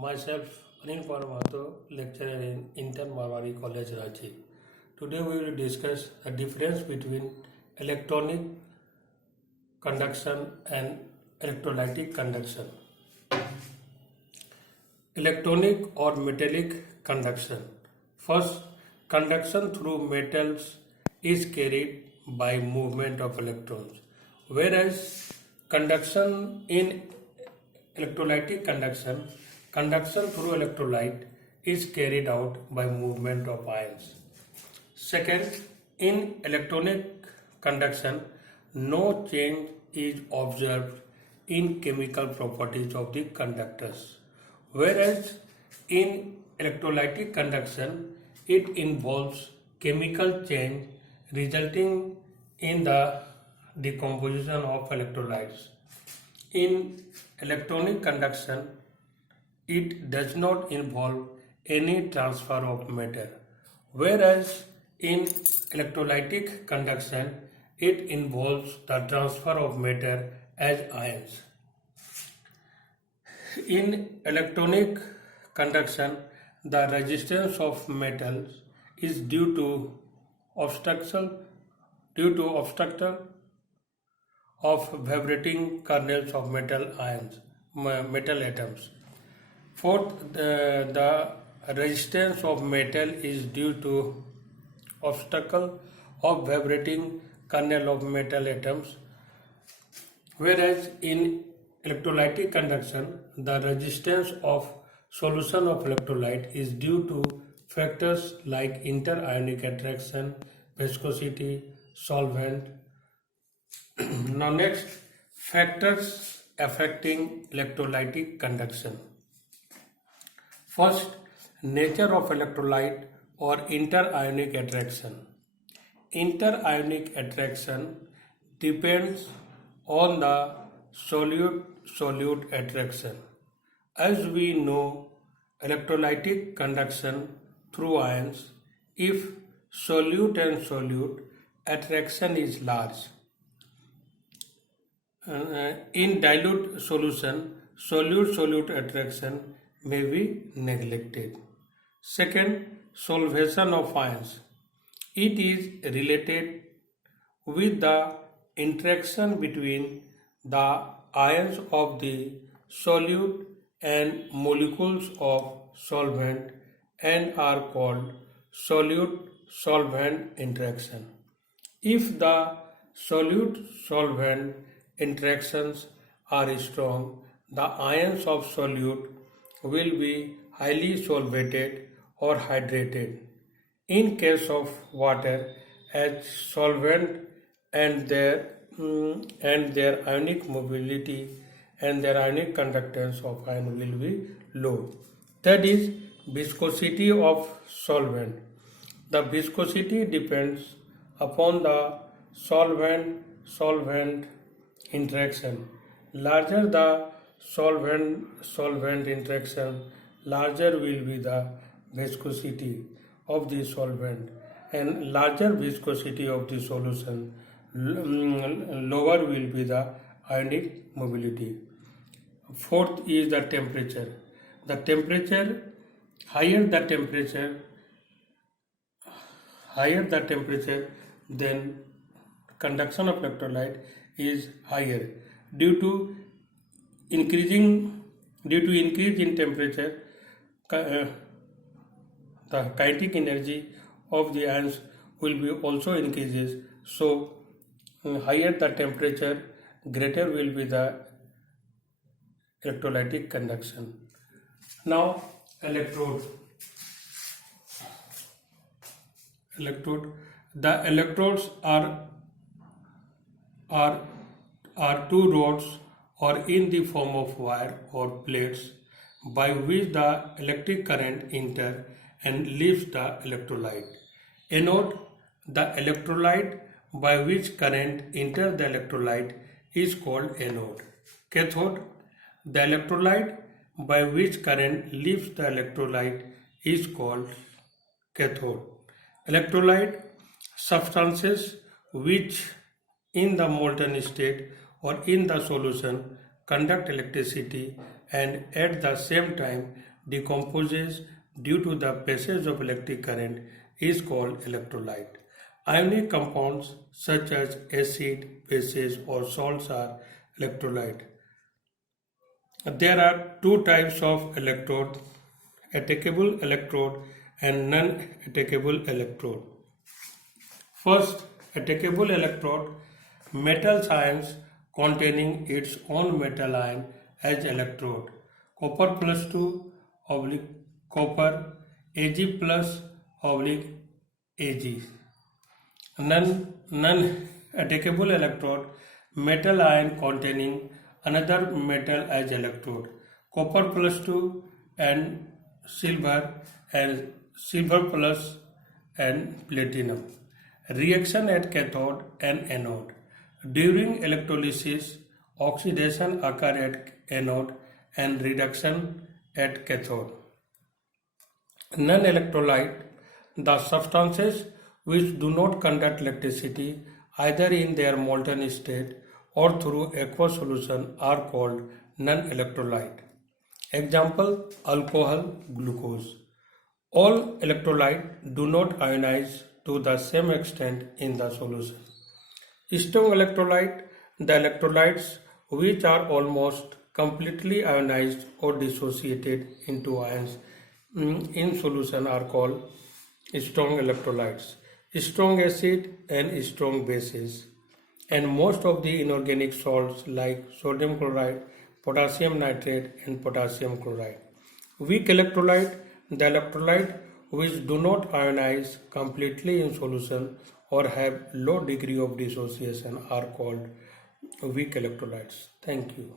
Myself, Anil Paramato, lecturer in Intern Marwari College, Ranchi. Today we will discuss the difference between electronic conduction and electrolytic conduction. Electronic or metallic conduction. First, conduction through metals is carried by movement of electrons, whereas conduction in electrolytic conduction, conduction through electrolyte is carried out by movement of ions. Second, in electronic conduction, no change is observed in chemical properties of the conductors, whereas in electrolytic conduction, it involves chemical change resulting in the decomposition of electrolytes. In electronic conduction, it does not involve any transfer of matter, whereas in electrolytic conduction, it involves the transfer of matter as ions. In electronic conduction, the resistance of metals is due to obstruction of vibrating kernels of metal atoms. Fourth, the resistance of metal is due to obstacle of vibrating kernel of metal atoms, whereas in electrolytic conduction, the resistance of solution of electrolyte is due to factors like interionic attraction, viscosity, solvent. Now next, factors affecting electrolytic conduction. First, nature of electrolyte or interionic attraction. Interionic attraction depends on the solute attraction. As we know, electrolytic conduction through ions, if solute and solute attraction is large. In dilute solution, solute attraction may be neglected. Second, solvation of ions. It is related with the interaction between the ions of the solute and molecules of solvent and are called solute-solvent interaction. If the solute-solvent interactions are strong, the ions of solute will be highly solvated or hydrated. In case of water, as solvent and their ionic mobility and their ionic conductance of ion will be low. That is viscosity of solvent. The viscosity depends upon the solvent interaction. Larger the solvent interaction, larger will be the viscosity of the solvent, and larger viscosity of the solution, lower will be the ionic mobility. Fourth is the temperature. Higher the temperature, then conduction of electrolyte is higher. Due to increase in temperature, the kinetic energy of the ions will be also increases. So higher the temperature, greater will be the electrolytic conduction. Now electrode. The electrodes are two rods or in the form of wire or plates by which the electric current enter and leaves the electrolyte. Anode, the electrolyte by which current enter the electrolyte is called anode. Cathode, the electrolyte by which current leaves the electrolyte is called cathode. Electrolyte, substances which in the molten state or in the solution conduct electricity and at the same time decomposes due to the passage of electric current is called electrolyte. Ionic compounds such as acid, bases or salts are electrolyte. There are two types of electrode, attackable electrode and non-attackable electrode. First, attackable electrode, metal ions containing its own metal ion as electrode. Copper plus 2 oblique copper, Ag plus oblique Ag. Non-attackable electrode, metal ion containing another metal as electrode. Copper plus 2 and silver plus and platinum. Reaction at cathode and anode. During electrolysis, oxidation occurs at anode and reduction at cathode. Non-electrolyte, the substances which do not conduct electricity either in their molten state or through aqueous solution are called non-electrolyte. Example, alcohol, glucose. All electrolytes do not ionize to the same extent in the solution. Strong electrolyte, the electrolytes which are almost completely ionized or dissociated into ions in solution are called strong electrolytes. Strong acid and strong bases, and most of the inorganic salts like sodium chloride, potassium nitrate and potassium chloride. Weak electrolyte, the electrolyte which do not ionize completely in solution or have low degree of dissociation are called weak electrolytes. Thank you.